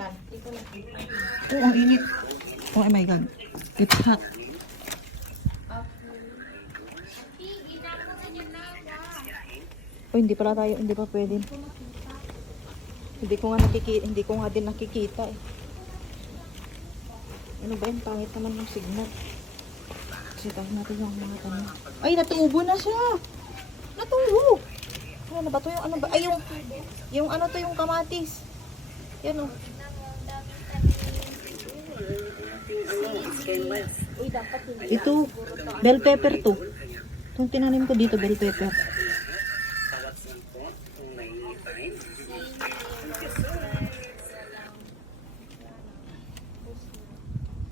Saan? Dito na. Oh, ang init. Oh my God. It's hot. Oh, hindi pala tayo, hindi pa pwede. Hindi ko nga nakikita, hindi ko nga din nakikita eh. Ano ba yun? Pangit naman yung signal. Kasi tayo natin yung mga tanim. Ay, natubo na siya! Natubo! Ano na ba to yung ano ba? Ay, yung, yung ano to yung kamatis. Yan oh. Ito, bell pepper to. Itong tinanim ko dito, bell pepper.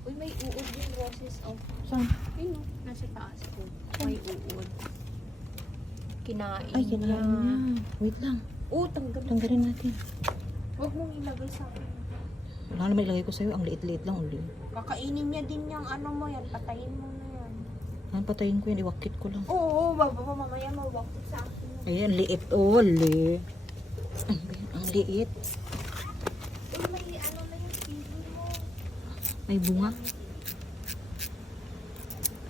Uy, may uod yung roses of... Saan? Ayun, no? nasa taas ko. May uod. Kinain Ay, kinain niya. Wait lang. Oo, tanggal. Tanggalin natin. Huwag mong ilagay sa akin. Wala naman ilagay ko sa'yo. Ang liit-liit lang uli. Kakainin niya din yung ano mo yan. Patayin mo na yan. Yan, patayin ko yan. Iwakit ko lang. Oo, oo, baba, mamaya mawakit sa akin. Ayan, liit. Oh, li. Ang, liit. Uy, may ano na yung pili mo. May bunga.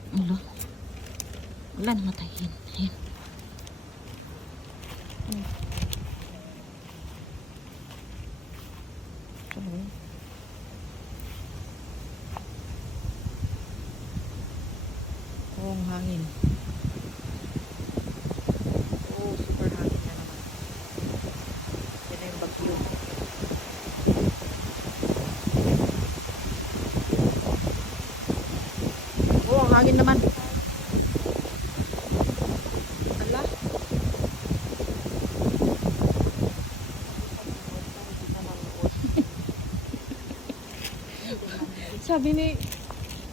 Wala. Wala na matayin. Ayan. Ayan. Saan ba yun? Oo, ang hangin. Oo, super hangin na naman. Yan na yung bagyo. Oo, ang hangin naman. Ala. sabi ni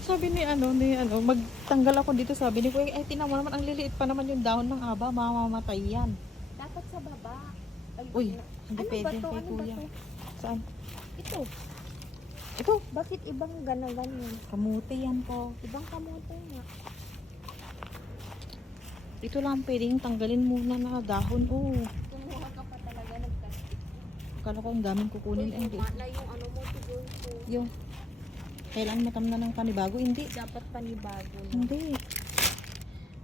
sabi ni ano ni ano magtanggal ako dito sabi ni Kuya tinan mo naman ang liliit pa naman yung dahon ng aba mamamatay yan Dapat sa baba. Ay, uy na- hindi ano pwede ba to? kay Ano ba Kuya to? saan Ito. Ito Bakit ibang gana-ganyan? kamuti yan po Ibang kamote nga. ito lang pwedeng tanggalin muna na dahon oh Kumuha ka pa talaga nagkastik. akala ko ang daming kukunin ay hindi na yung ano mo siguro ko. yung kailangan matam na ng panibago hindi Dapat panibago na. hindi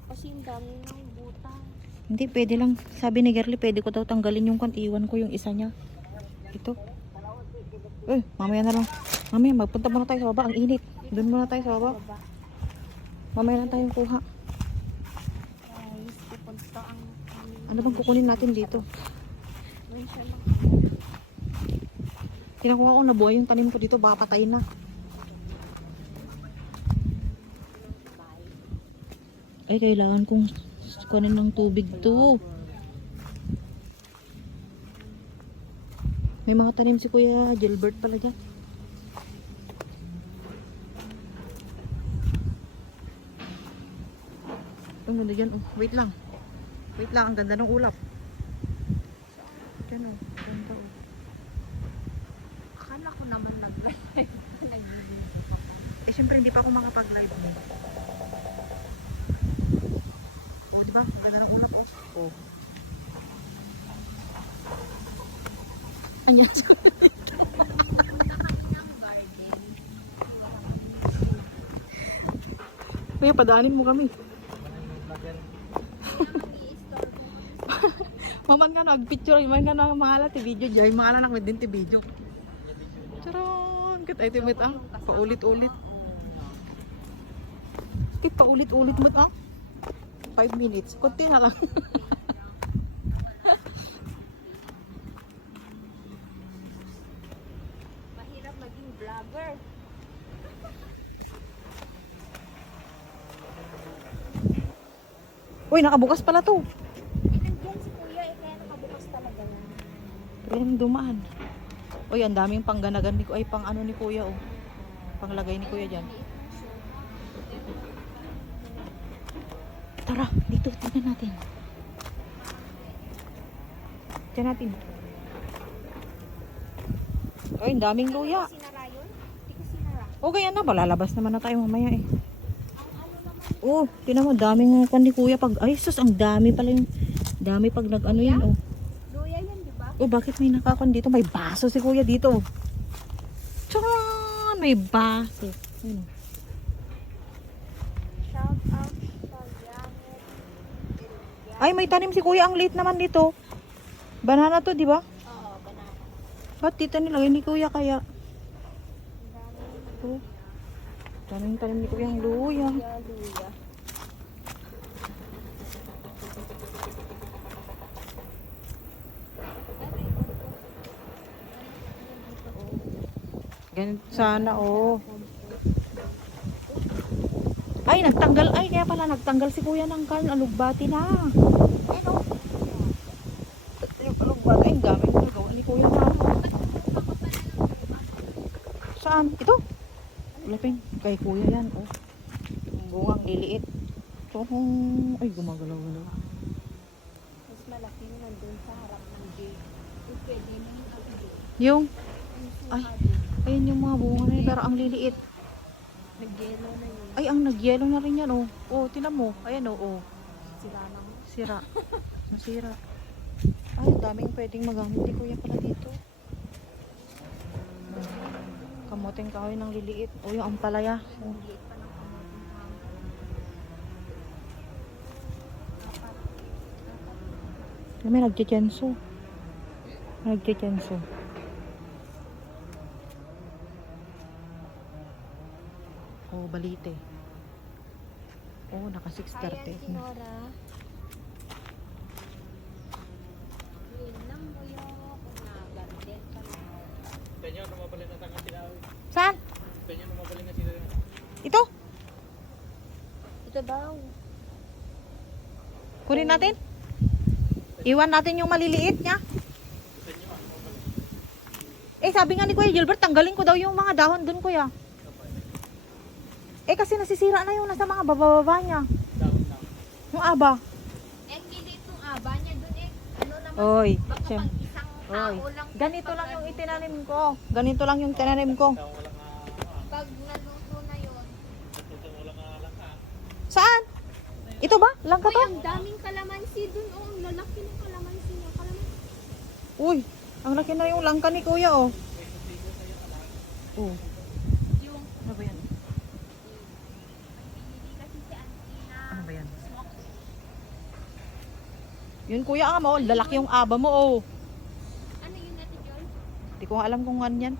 Kasi yung dami ng butang. Hindi, pwede lang. Sabi ni Gerly, pwede ko daw tanggalin yung kan. Iwan ko yung isa niya. Ito. Eh, mamaya na lang. Mamaya, magpunta muna tayo sa baba. Ang init. Doon muna tayo sa baba. Mamaya lang tayong kuha. Guys, pupunta ang Ano bang kukunin natin dito? Kinakuha ko na buhay yung tanim ko dito. Baka patay na. Ay, kailangan kong kunin ng tubig to. May mga tanim si Kuya Gilbert pala dyan. Ang ganda dyan. Oh, wait lang. Wait lang. Ang ganda ng ulap. Dyan oh. Ganda oh. Akala ko naman nag-live. Eh, syempre hindi pa ako makapag-live. Oh, di ba? Ganda ng ulap oh. Oh. Ayan. Kuya, padaanin mo kami. Maman ka nag-picture, man ka na mahala ti video dyan, mahala na din ti video. Charon, kita ito mit ang paulit-ulit. Kit paulit-ulit mo ah. 5 minutes, konti na lang. Mahirap maging vlogger. Uy, nakabukas pala to. Eh, nandyan si kuya eh, kaya nakabukas talaga na. Nang dumaan. Uy, ang daming pangganagan ni Ay, pang ano ni Kuya oh. Panglagay ni Kuya dyan. Tara, dito, tingnan natin. Tingnan natin. Uy, ang daming luya. Ko sinara. Okay, ano, malalabas naman na tayo mamaya eh. Ano Oh, tinan mo, daming kwan ni Kuya pag, ay sus, ang dami pala yung, dami pag nag ano yan oh. luya yan, di ba? Oh, bakit may nakakon dito? May baso si Kuya dito. may. Shout out sa Janet. Ay, may tanim si kuya. Ang late naman dito. Banana to, di ba? Oo, banana. Ba't dito nilagay ni kuya kaya? Oh. Daming tanim ni kuya ang luya. Luya, luya. Ganito sana, oh. Ay, nagtanggal. Ay, kaya pala nagtanggal si kuya ng kan. Alugbati na. Ay, no. Alugbati. Ay, ang gamit na gawa ni kuya na. Saan? Ito? Laping. Kay kuya yan, oh. Ang bungang liliit. Oh. ay, gumagalaw-galaw. Mas malaki na nandun sa harap ng gate. Pwede na. Yung, Yung Ay. Ayun yung mga bunga na yun, pero ang liliit. Nag-yellow na yun. Ay, ang nagyelo na rin yan, oh. Oh, tinan mo. Ayan, oh, oh. Sila na mo. Sira. Masira. Ay, ang daming pwedeng magamit ni Kuya pala dito. Kamuting kahoy ng liliit. O, yung ampalaya. Oh. May nagtityenso. Nagtityenso. Oh, balite. Oh, naka 630. Ayan si Nora. Penyo, lumabalik na tangan sila. Saan? Penyo, lumabalik na sila. Ito? Ito daw. Kunin natin? Iwan natin yung maliliit niya. Eh, sabi nga ni Kuya Gilbert, tanggalin ko daw yung mga dahon dun, Kuya. Eh, kasi nasisira na yung nasa mga bababa niya. Yung aba. Eh, hindi itong aba niya dun eh. Ano naman, Oy, baka siyem- pag isang Oy. tao lang. Ganito lang yung itinanim ko. Ganito lang yung tinanim ko. Pag naluto na yun. Saan? Ito ba? Langka Uy, to? ang daming kalamansi dun. Oh, ang lalaki ng kalamansi niya. Kalamansi. Uy, ang laki na yung langka ni Kuya, oh. Oh, Yung, ano ba yan? pinili kasi si auntie na Ano ba yan? smoke. Yun, Kuya, ang mo. Lalaki yung aba mo, oh. Ano yun natin yun? Hindi ko alam kung ano yan.